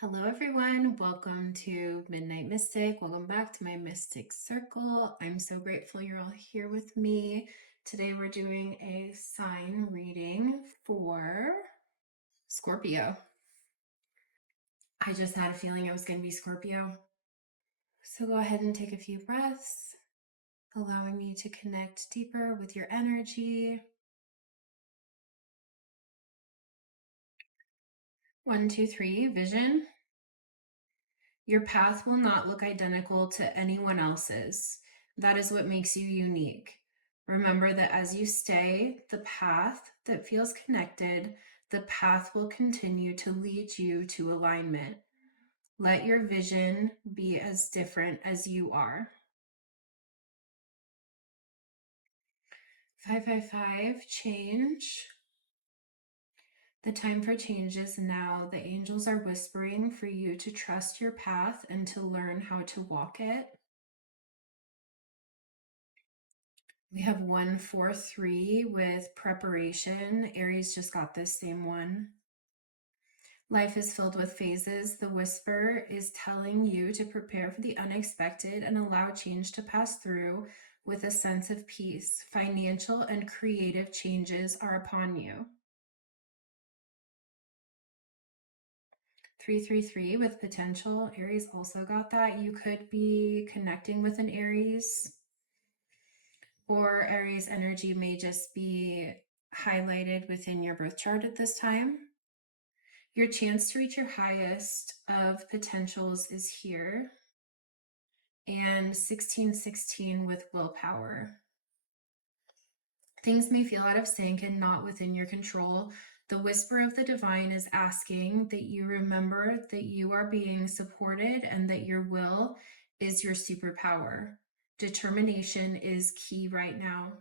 Hello, everyone. Welcome to Midnight Mystic. Welcome back to my Mystic Circle. I'm so grateful you're all here with me. Today, we're doing a sign reading for Scorpio. I just had a feeling it was going to be Scorpio. So go ahead and take a few breaths, allowing you to connect deeper with your energy. 1, 2, 3, vision. Your path will not look identical to anyone else's. That is what makes you unique. Remember that as you stay the path that feels connected, the path will continue to lead you to alignment. Let your vision be as different as you are. 555, change. The time for change is now. The angels are whispering for you to trust your path and to learn how to walk it. We have 1, 4, 3 with preparation. Aries just got this same one. Life is filled with phases. The whisper is telling you to prepare for the unexpected and allow change to pass through with a sense of peace. Financial and creative changes are upon you. 333 with potential. Aries also got that. You could be connecting with an Aries, or Aries energy may just be highlighted within your birth chart at this time. Your chance to reach your highest of potentials is here. And 1616 with willpower. Things may feel out of sync and not within your control. The whisper of the divine is asking that you remember that you are being supported and that your will is your superpower. Determination is key right now.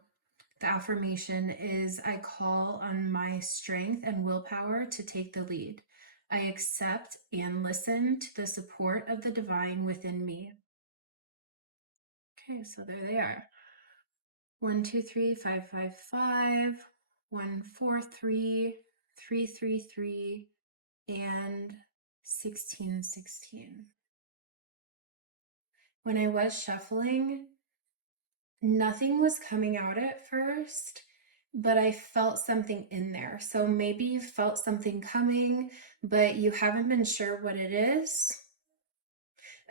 The affirmation is, I call on my strength and willpower to take the lead. I accept and listen to the support of the divine within me. Okay, so there they are. 1, 2, 3, 5, 5, 5, 1, 4, 3, 3, 3, 3, and 16, 16. When I was shuffling, nothing was coming out at first, but I felt something in there. So maybe you felt something coming, but you haven't been sure what it is.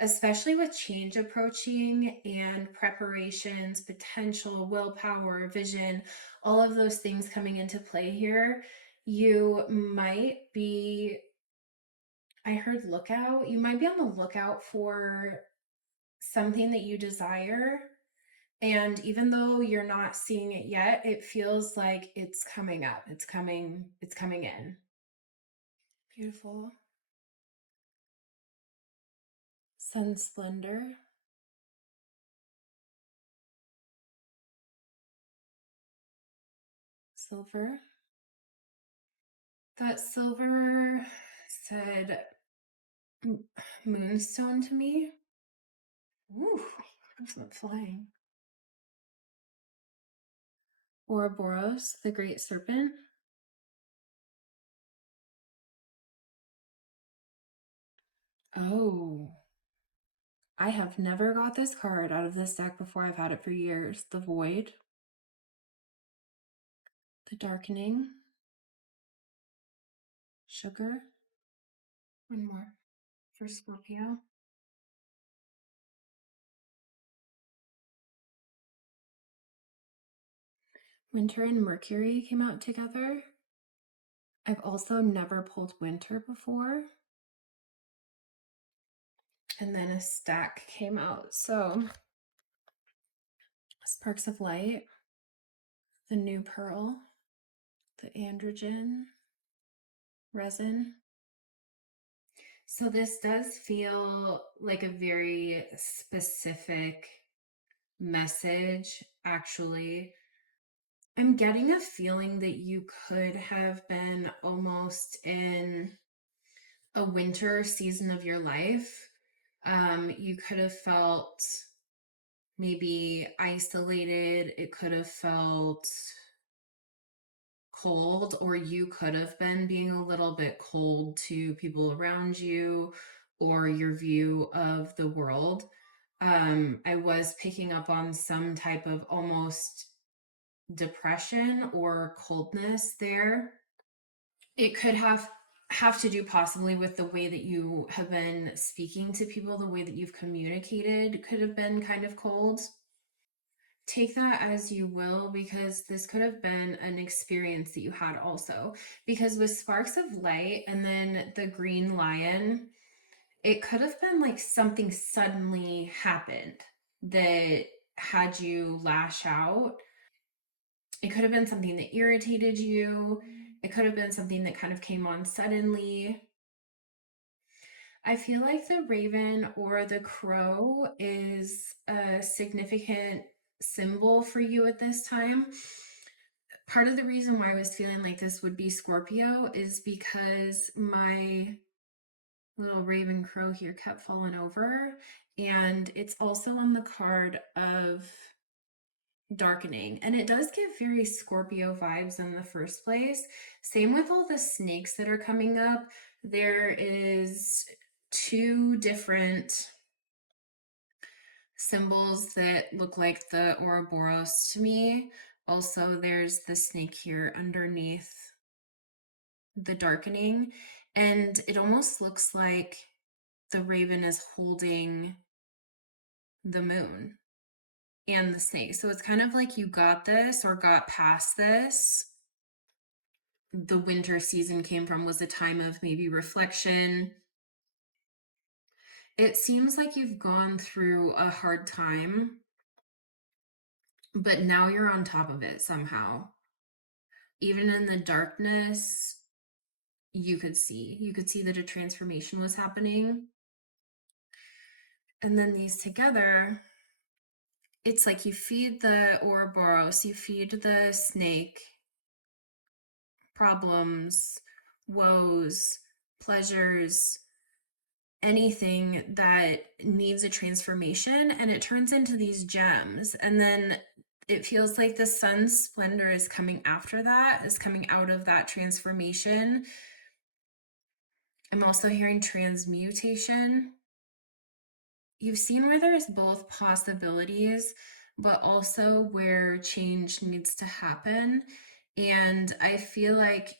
Especially with change approaching and preparations, potential, willpower, vision, all of those things coming into play here, you might be, I heard lookout, you might be on the lookout for something that you desire. And even though you're not seeing it yet, it feels like it's coming up. It's coming in. Beautiful. Sun splendor. Silver. That silver said moonstone to me. Ooh, that's not flying. Ouroboros, the Great Serpent. Oh, I have never got this card out of this deck before. I've had it for years. The Void, the Darkening, Sugar. One more for Scorpio. Winter and Mercury came out together. I've also never pulled Winter before. And then a stack came out. So, Sparks of Light, the New Pearl, the Androgen, Resin. So this does feel like a very specific message, actually. I'm getting a feeling that you could have been almost in a winter season of your life. You could have felt maybe isolated. It could have felt cold, or you could have been being a little bit cold to people around you or your view of the world. I was picking up on some type of almost depression or coldness there. It could have to do possibly with the way that you have been speaking to people, the way that you've communicated could have been kind of cold. Take that as you will, because this could have been an experience that you had also. Because with sparks of light and then the green lion, it could have been like something suddenly happened that had you lash out. It could have been something that irritated you. It could have been something that kind of came on suddenly. I feel like the raven or the crow is a significant symbol for you at this time. Part of the reason why I was feeling like this would be Scorpio is because my little raven crow here kept falling over, and it's also on the card of darkening, and it does give very Scorpio vibes in the first place. Same with all the snakes that are coming up. There is two different symbols that look like the Ouroboros to me. Also, there's the snake here underneath the darkening, and it almost looks like the raven is holding the moon and the snake. So it's kind of like you got this or got past this. The winter season came from was a time of maybe reflection. It seems like you've gone through a hard time, but now you're on top of it somehow. Even in the darkness, you could see that a transformation was happening. And then these together, it's like you feed the Ouroboros, you feed the snake problems, woes, pleasures, anything that needs a transformation, and it turns into these gems. And then it feels like the sun's splendor is coming after that, is coming out of that transformation. I'm also hearing transmutation. You've seen where there's both possibilities, but also where change needs to happen. And I feel like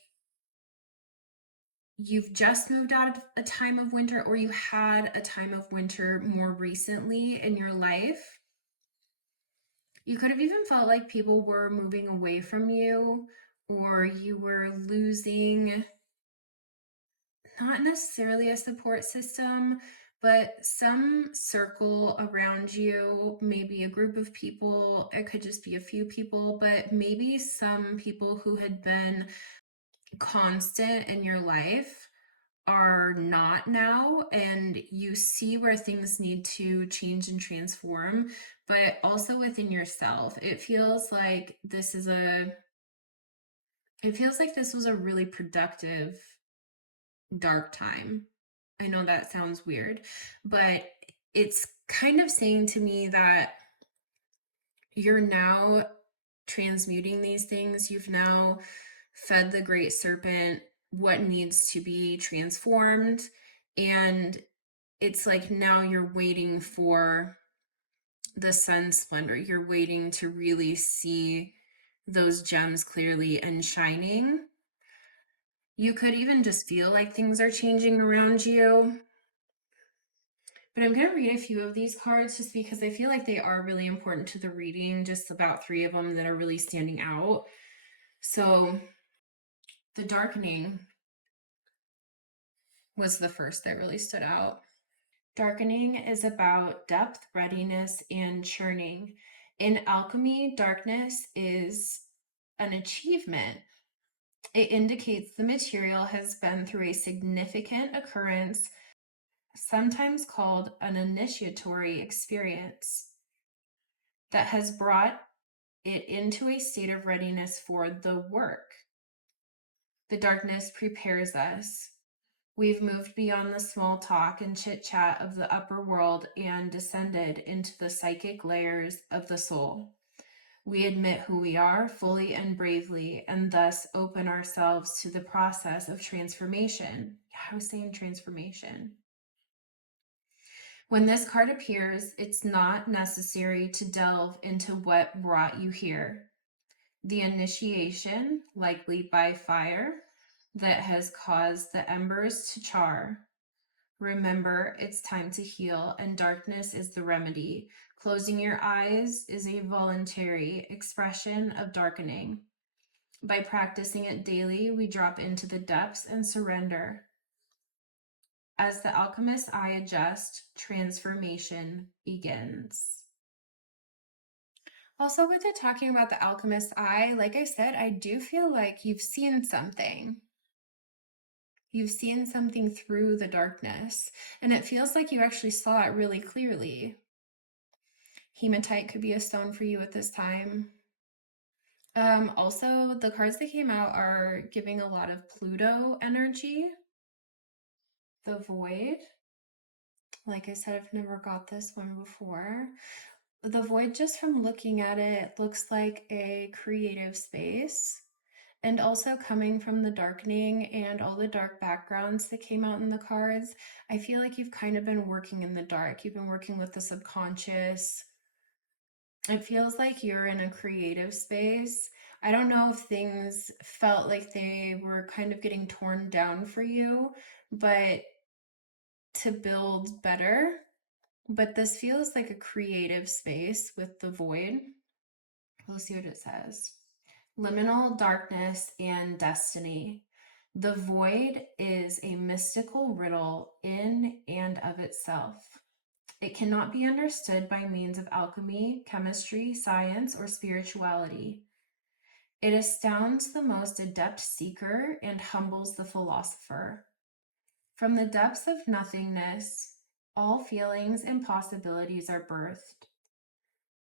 you've just moved out of a time of winter, or you had a time of winter more recently in your life. You could have even felt like people were moving away from you, or you were losing not necessarily a support system, but some circle around you, maybe a group of people. It could just be a few people, but maybe some people who had been constant in your life are not now, and you see where things need to change and transform. But also within yourself, it feels like this was a really productive dark time. I know that sounds weird, but it's kind of saying to me that you're now transmuting these things. You've now fed the Great Serpent what needs to be transformed, and it's like now you're waiting for the sun's splendor. You're waiting to really see those gems clearly and shining. You could even just feel like things are changing around you. But I'm going to read a few of these cards just because I feel like they are really important to the reading, just about 3 of them that are really standing out. So the darkening was the first that really stood out. Darkening is about depth, readiness, and churning. In alchemy, darkness is an achievement. It indicates the material has been through a significant occurrence, sometimes called an initiatory experience, that has brought it into a state of readiness for the work. The darkness prepares us. We've moved beyond the small talk and chit chat of the upper world and descended into the psychic layers of the soul. We admit who we are fully and bravely, and thus open ourselves to the process of transformation. Yeah, I was saying transformation. When this card appears, it's not necessary to delve into what brought you here. The initiation, likely by fire, that has caused the embers to char. Remember, it's time to heal, and darkness is the remedy. Closing your eyes is a voluntary expression of darkening. By practicing it daily, we drop into the depths and surrender. As the alchemist's eye adjusts, transformation begins. Also, with it talking about the alchemist's eye, like I said, I do feel like you've seen something. You've seen something through the darkness, and it feels like you actually saw it really clearly. Hematite could be a stone for you at this time. Also, the cards that came out are giving a lot of Pluto energy. The Void. Like I said, I've never got this one before. The Void, just from looking at it, looks like a creative space. And also coming from the darkening and all the dark backgrounds that came out in the cards, I feel like you've kind of been working in the dark. You've been working with the subconscious. It feels like you're in a creative space. I don't know if things felt like they were kind of getting torn down for you, but to build better. But this feels like a creative space with the Void. We'll see what it says. Liminal darkness and destiny. The void is a mystical riddle in and of itself. It cannot be understood by means of alchemy, chemistry, science, or spirituality. It astounds the most adept seeker and humbles the philosopher. From the depths of nothingness, all feelings and possibilities are birthed.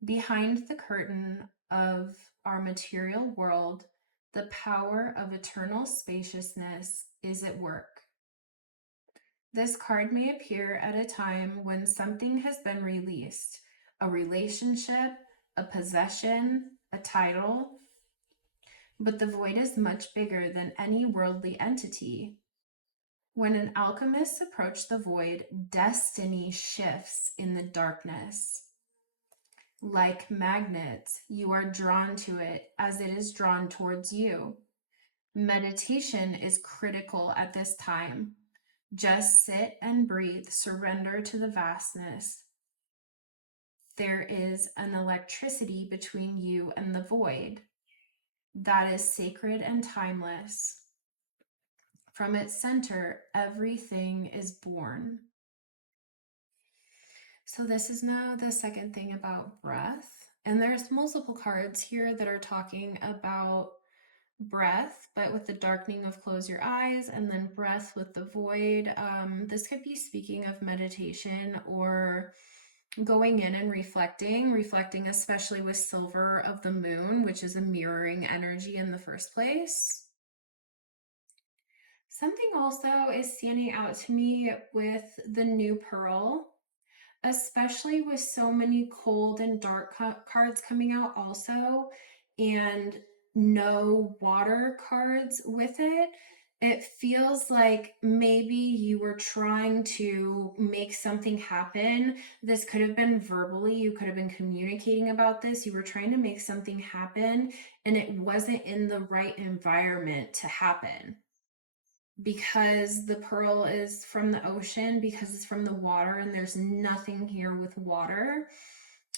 Behind the curtain of our material world, the power of eternal spaciousness is at work. This card may appear at a time when something has been released, a relationship, a possession, a title, but the void is much bigger than any worldly entity. When an alchemist approaches the void, destiny shifts in the darkness. Like magnets, you are drawn to it as it is drawn towards you. Meditation is critical at this time. Just sit and breathe, surrender to the vastness. There is an electricity between you and the void that is sacred and timeless. From its center, everything is born. So this is now the second thing about breath. And there's multiple cards here that are talking about breath, but with the darkening of close your eyes, and then breath with the void. This could be speaking of meditation or going in and reflecting especially with silver of the moon, which is a mirroring energy in the first place. Something also is standing out to me with the new pearl, especially with so many cold and dark cards coming out also, and no water cards with it. It feels like maybe you were trying to make something happen. This could have been verbally, you could have been communicating about this. You were trying to make something happen, and it wasn't in the right environment to happen. Because the pearl is from the ocean, because it's from the water, and there's nothing here with water.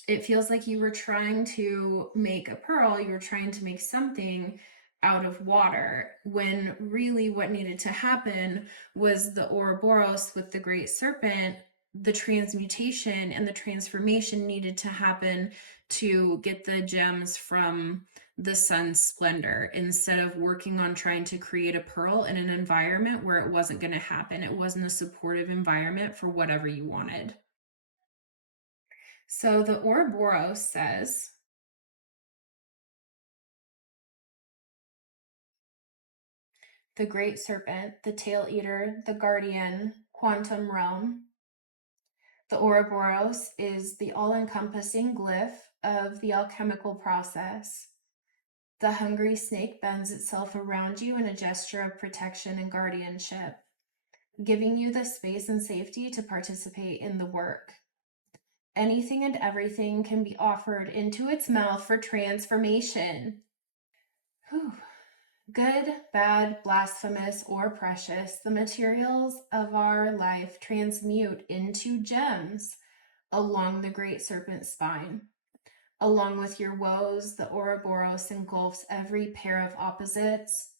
It feels like you were trying to make a pearl, you were trying to make something out of water, when really what needed to happen was the Ouroboros with the Great Serpent. The transmutation and the transformation needed to happen to get the gems from the sun's splendor, instead of working on trying to create a pearl in an environment where it wasn't going to happen. It wasn't a supportive environment for whatever you wanted. So the Ouroboros says, the Great Serpent, the Tail Eater, the Guardian, Quantum Realm. The Ouroboros is the all-encompassing glyph, of the alchemical process. The hungry snake bends itself around you in a gesture of protection and guardianship, giving you the space and safety to participate in the work. Anything and everything can be offered into its mouth for transformation. Whew. Good, bad, blasphemous, or precious, the materials of our life transmute into gems along the Great Serpent spine. Along with your woes, the Ouroboros engulfs every pair of opposites.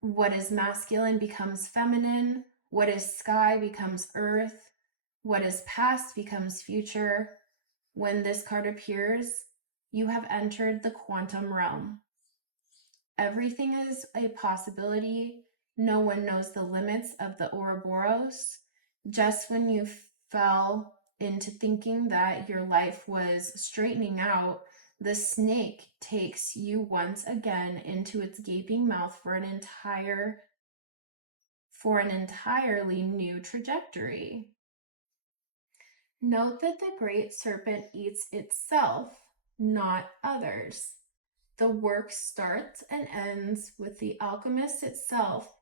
What is masculine becomes feminine. What is sky becomes earth. What is past becomes future. When this card appears, you have entered the quantum realm. Everything is a possibility. No one knows the limits of the Ouroboros. Just when you fell into thinking that your life was straightening out, the snake takes you once again into its gaping mouth for an entirely new trajectory. Note that the Great Serpent eats itself, not others. The work starts and ends with the alchemist itself.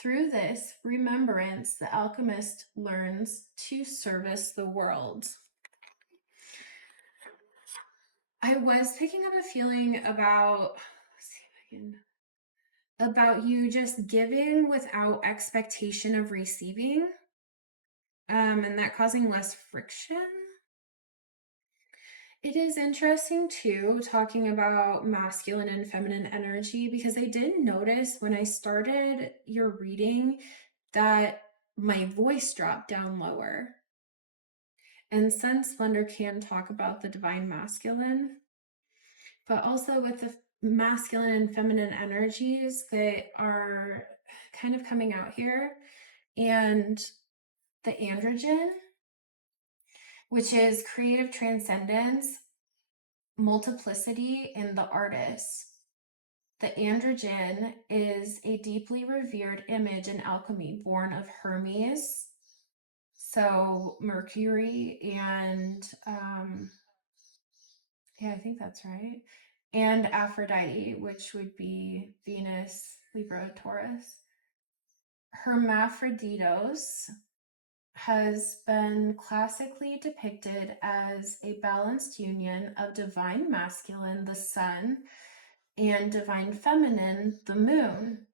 Through this remembrance, the alchemist learns to service the world. I was picking up a feeling about, about you just giving without expectation of receiving, and that causing less friction. It is interesting too, talking about masculine and feminine energy, because I did notice when I started your reading that my voice dropped down lower. And Sun Splendor can talk about the divine masculine, but also with the masculine and feminine energies that are kind of coming out here, and the androgen, which is creative transcendence, multiplicity in the artist. The androgen is a deeply revered image in alchemy, born of Hermes, so Mercury, and yeah, I think that's right, and Aphrodite, which would be Venus, Libra, Taurus. Hermaphroditos has been classically depicted as a balanced union of divine masculine, the sun, and divine feminine, the moon,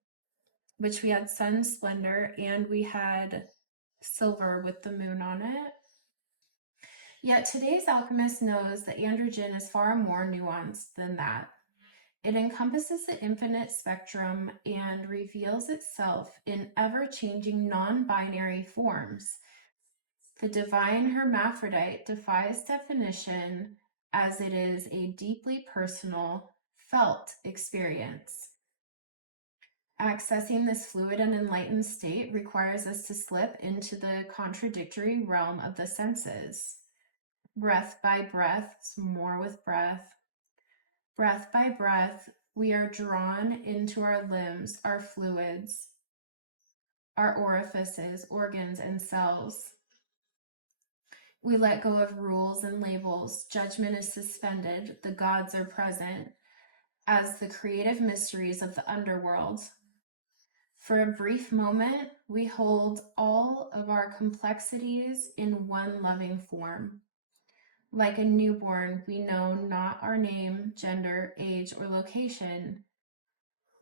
which we had sun splendor and we had silver with the moon on it. Yet today's alchemist knows that androgen is far more nuanced than that. It encompasses the infinite spectrum and reveals itself in ever-changing non-binary forms. The divine hermaphrodite defies definition, as it is a deeply personal, felt experience. Accessing this fluid and enlightened state requires us to slip into the contradictory realm of the senses. Breath by breath, some more with breath. Breath by breath, we are drawn into our limbs, our fluids, our orifices, organs, and cells. We let go of rules and labels. Judgment is suspended. The gods are present as the creative mysteries of the underworld. For a brief moment, we hold all of our complexities in one loving form. Like a newborn, we know not our name, gender, age, or location.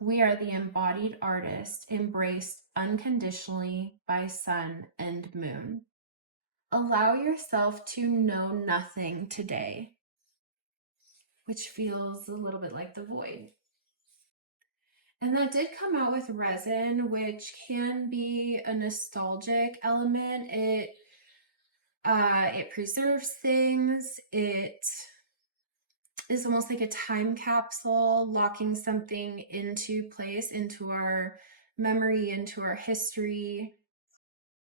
We are the embodied artist, embraced unconditionally by sun and moon. Allow yourself to know nothing today, which feels a little bit like the void. And that did come out with resin, which can be a nostalgic element. It preserves things. It is almost like a time capsule, locking something into place, into our memory, into our history.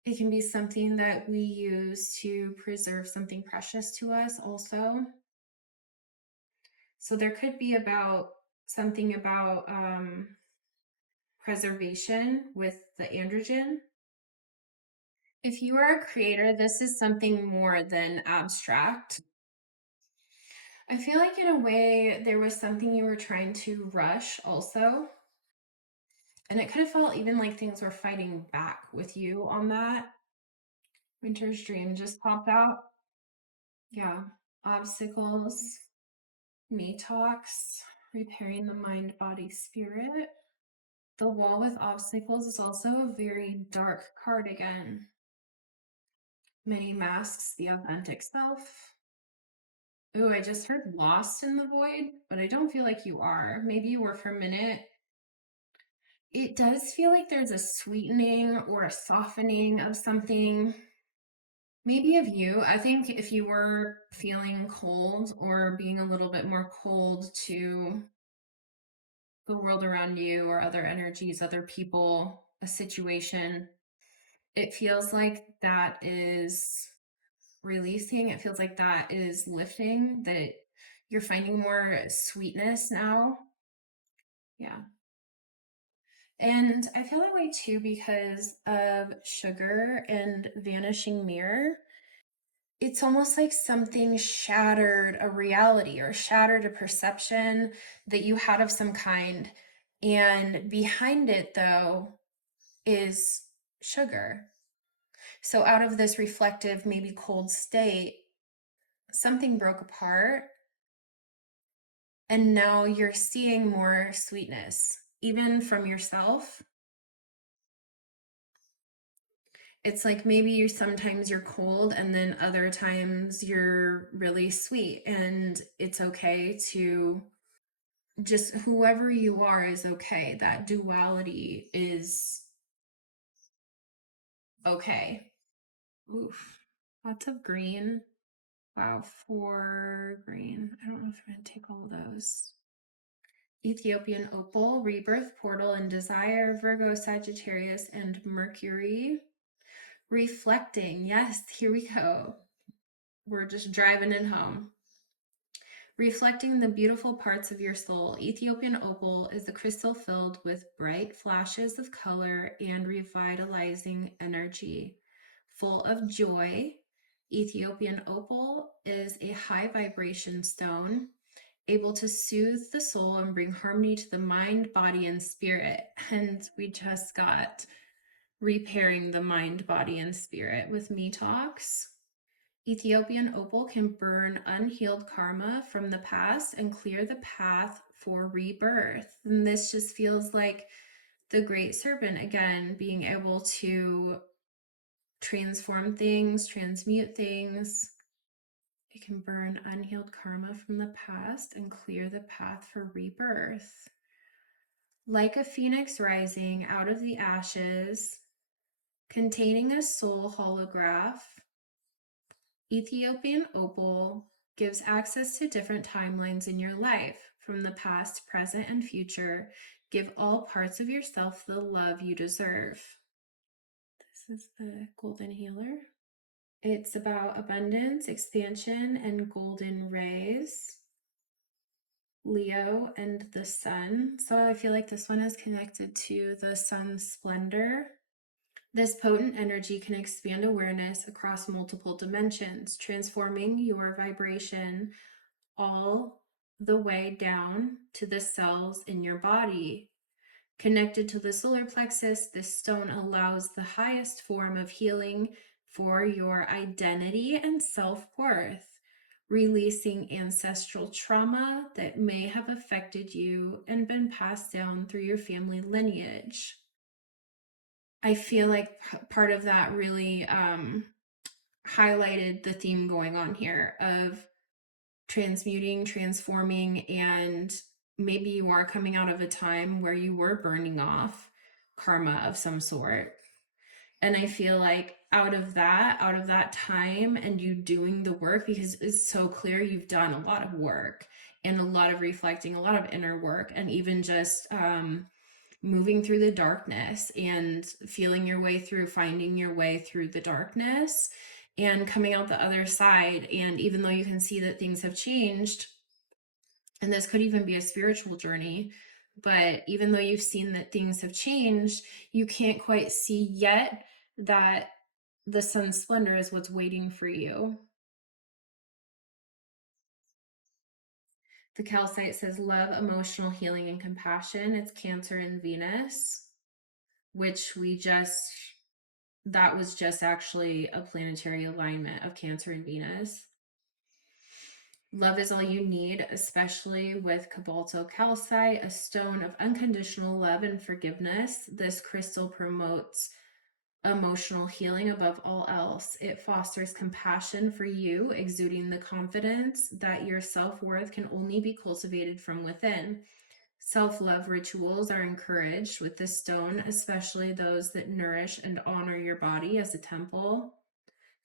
It can be something that we use to preserve something precious to us also. So there could be something about preservation with the androgen. If you are a creator, this is something more than abstract. I feel like in a way there was something you were trying to rush also. And it could have felt even like things were fighting back with you on that. Winter's Dream just popped out. Yeah. Obstacles, me talks, repairing the mind, body, spirit. The Wall with Obstacles is also a very dark card again. Many masks, the authentic self. Ooh, I just heard lost in the void, but I don't feel like you are. Maybe you were for a minute. It does feel like there's a sweetening or a softening of something. Maybe of you. I think if you were feeling cold or being a little bit more cold to the world around you or other energies, other people, a situation, it feels like that is releasing. It feels like that is lifting, that you're finding more sweetness now. Yeah. And I feel that way too because of Sugar and Vanishing Mirror. It's almost like something shattered a reality or shattered a perception that you had of some kind. And behind it, though, is Sugar. So, out of this reflective, maybe cold state, something broke apart. And now you're seeing more sweetness, even from yourself. It's like maybe you're cold and then other times you're really sweet, and it's okay to just whoever you are is okay. That duality is okay. Oof. Lots of green. Wow, 4 green. I don't know if I'm going to take all of those. Ethiopian Opal, Rebirth, Portal, and Desire, Virgo, Sagittarius, and Mercury. Reflecting. Yes, here we go. We're just driving it home. Reflecting the beautiful parts of your soul, Ethiopian Opal is a crystal filled with bright flashes of color and revitalizing energy. Full of joy, Ethiopian Opal is a high vibration stone, able to soothe the soul and bring harmony to the mind, body, and spirit. And we just got repairing the mind, body, and spirit with Me Talks. Ethiopian Opal can burn unhealed karma from the past and clear the path for rebirth. And this just feels like the Great Serpent again, being able to transform things, transmute things. It can burn unhealed karma from the past and clear the path for rebirth. Like a phoenix rising out of the ashes, containing a soul holograph, Ethiopian Opal gives access to different timelines in your life, from the past, present, and future. Give all parts of yourself the love you deserve. This is the Golden Healer. It's about abundance, expansion, and golden rays. Leo and the sun. So I feel like this one is connected to the sun's splendor. This potent energy can expand awareness across multiple dimensions, transforming your vibration all the way down to the cells in your body. Connected to the solar plexus, this stone allows the highest form of healing for your identity and self-worth, releasing ancestral trauma that may have affected you and been passed down through your family lineage. I feel like part of that really highlighted the theme going on here of transmuting, transforming, and maybe you are coming out of a time where you were burning off karma of some sort. And I feel like out of that time and you doing the work, because it's so clear you've done a lot of work and a lot of reflecting, a lot of inner work, and even just moving through the darkness and feeling your way through, finding your way through the darkness and coming out the other side. And even though you can see that things have changed, and this could even be a spiritual journey, but even though you've seen that things have changed, you can't quite see yet that the sun's splendor is what's waiting for you. The calcite says love, emotional healing, and compassion. It's Cancer and Venus, which that was just actually a planetary alignment of Cancer and Venus. Love is all you need, especially with cobalto calcite, a stone of unconditional love and forgiveness. This crystal promotes emotional healing above all else. It fosters compassion for you, exuding the confidence that your self-worth can only be cultivated from within. Self-love rituals are encouraged with this stone, especially those that nourish and honor your body as a temple.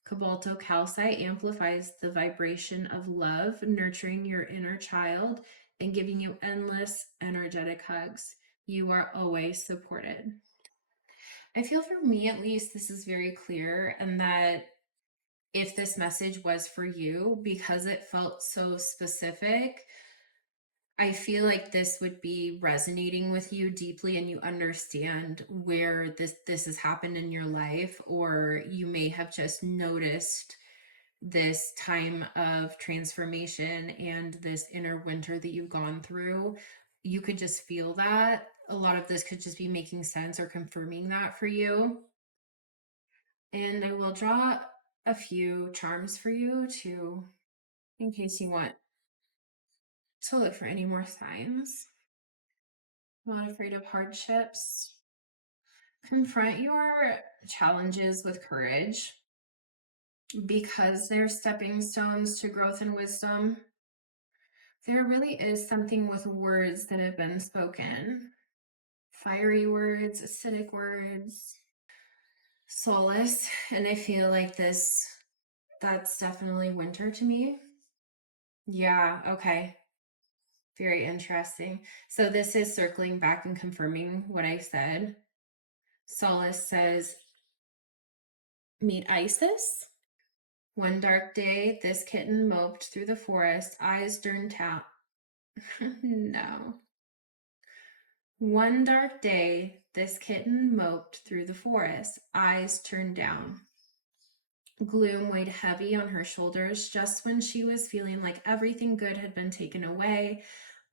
Cobalto calcite amplifies the vibration of love, nurturing your inner child and giving you endless energetic hugs. You are always supported. I feel for me, at least, this is very clear, and that if this message was for you, because it felt so specific, I feel like this would be resonating with you deeply, and you understand where this has happened in your life, or you may have just noticed this time of transformation and this inner winter that you've gone through. You could just feel that. A lot of this could just be making sense or confirming that for you. And I will draw a few charms for you too, in case you want to look for any more signs. Not afraid of hardships. Confront your challenges with courage, because they're stepping stones to growth and wisdom. There really is something with words that have been spoken. Fiery words, acidic words, solace. And I feel like that's definitely winter to me. Yeah, okay. Very interesting. So this is circling back and confirming what I said. Solace says, meet Isis. One dark day, this kitten moped through the forest, eyes turned down. No. One dark day, this kitten moped through the forest, eyes turned down. Gloom weighed heavy on her shoulders just when she was feeling like everything good had been taken away.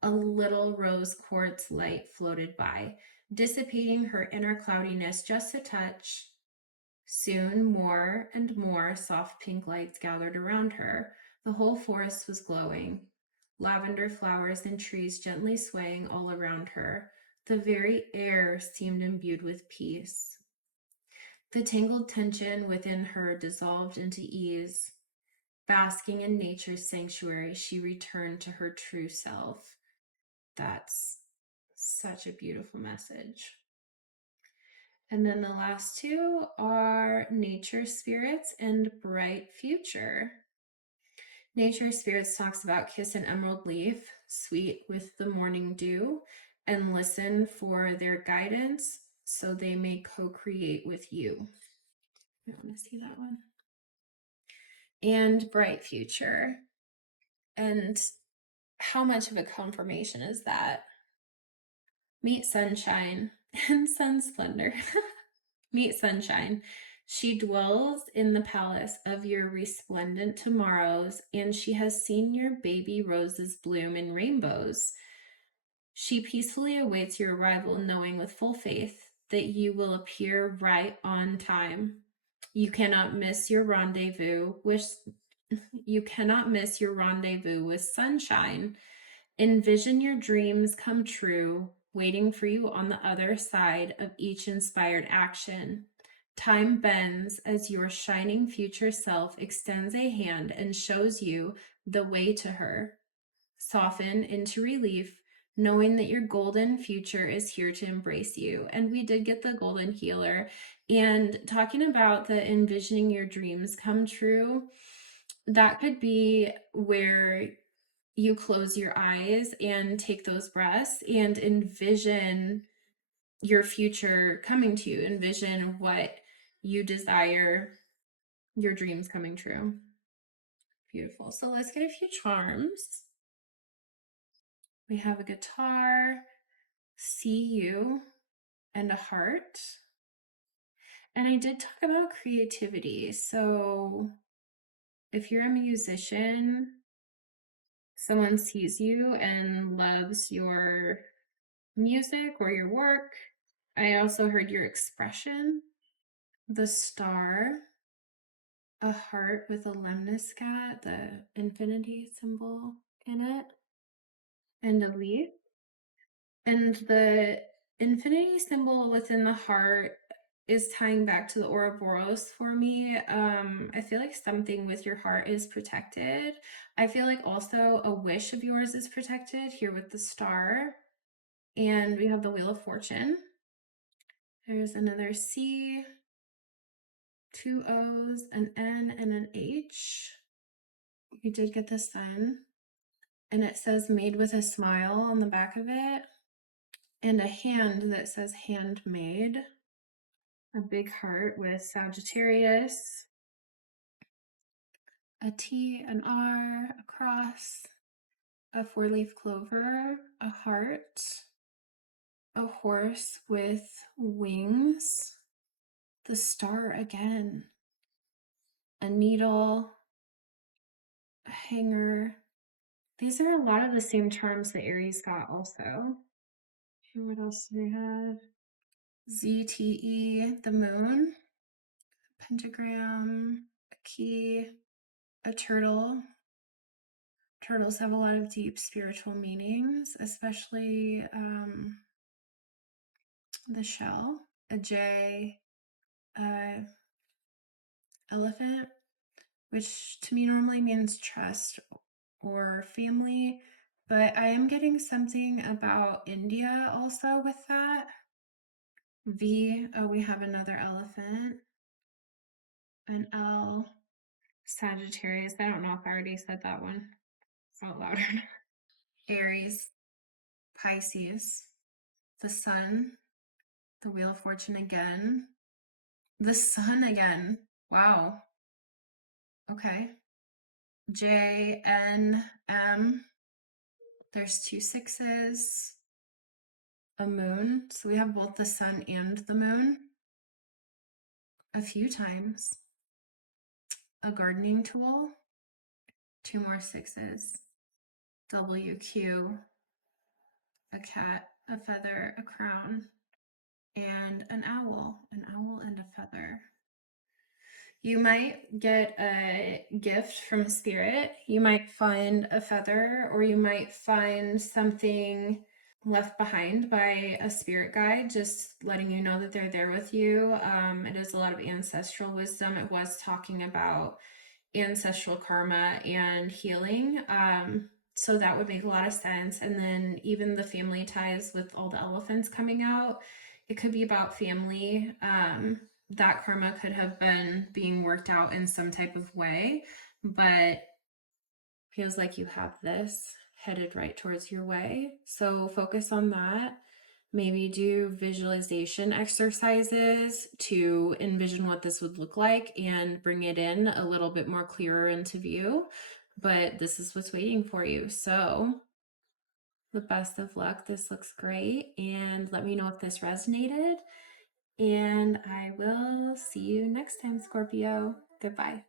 A little rose quartz light floated by, dissipating her inner cloudiness just a touch. Soon more and more soft pink lights gathered around her. The whole forest was glowing. Lavender flowers and trees gently swaying all around her. The very air seemed imbued with peace. The tangled tension within her dissolved into ease. Basking in nature's sanctuary, she returned to her true self. That's such a beautiful message. And then the last two are nature spirits and bright future. Nature spirits talks about kiss an emerald leaf, sweet with the morning dew, and listen for their guidance so they may co-create with you. I want to see that one. And bright future. And how much of a confirmation is that? Meet sunshine and sun splendor. Meet sunshine. She dwells in the palace of your resplendent tomorrows, and she has seen your baby roses bloom in rainbows. She peacefully awaits your arrival, knowing with full faith that you will appear right on time. You cannot miss your rendezvous with sunshine. Envision your dreams come true, waiting for you on the other side of each inspired action. Time bends as your shining future self extends a hand and shows you the way to her. Soften into relief, knowing that your golden future is here to embrace you. And we did get the golden healer. And talking about the envisioning your dreams come true, that could be where you close your eyes and take those breaths and envision your future coming to you. Envision what you desire, your dreams coming true. Beautiful. So let's get a few charms. We have a guitar, see you, and a heart. And I did talk about creativity. So if you're a musician, someone sees you and loves your music or your work. I also heard your expression, the star, a heart with a lemniscat, the infinity symbol in it, and a leaf. And the infinity symbol within the heart is tying back to the Ouroboros for me. I feel like something with your heart is protected. I feel like also a wish of yours is protected here with the star. And we have the Wheel of Fortune. There's another C, 2 O's, an N, and an H. You did get the sun. And it says made with a smile on the back of it. And a hand that says handmade. A big heart with Sagittarius. A T, an R, a cross, a 4-leaf clover, a heart, a horse with wings, the star again, a needle, a hanger. These are a lot of the same charms that Aries got also. And what else do they have? ZTE, the moon, a pentagram, a key, a turtle. Turtles have a lot of deep spiritual meanings, especially the shell, a J, elephant, which to me normally means trust or family, but I am getting something about India also with that. V, oh, we have another elephant, an L, Sagittarius. I don't know if I already said that one out loud. Aries, Pisces, the sun, the Wheel of Fortune again, the sun again. Wow. Okay. J, N, M. There's 2 6s. A moon. So we have both the sun and the moon. A few times. A gardening tool. 2 more 6s. WQ. A cat, a feather, a crown, and an owl. An owl and a feather. You might get a gift from spirit. You might find a feather, or you might find something left behind by a spirit guide, just letting you know that they're there with you. It is a lot of ancestral wisdom. It was talking about ancestral karma and healing. So that would make a lot of sense. And then even the family ties with all the elephants coming out, it could be about family. That karma could have been being worked out in some type of way, but feels like you have this headed right towards your way. So focus on that. Maybe do visualization exercises to envision what this would look like and bring it in a little bit more clearer into view. But this is what's waiting for you. So the best of luck. This looks great. And let me know if this resonated. And I will see you next time, Scorpio. Goodbye.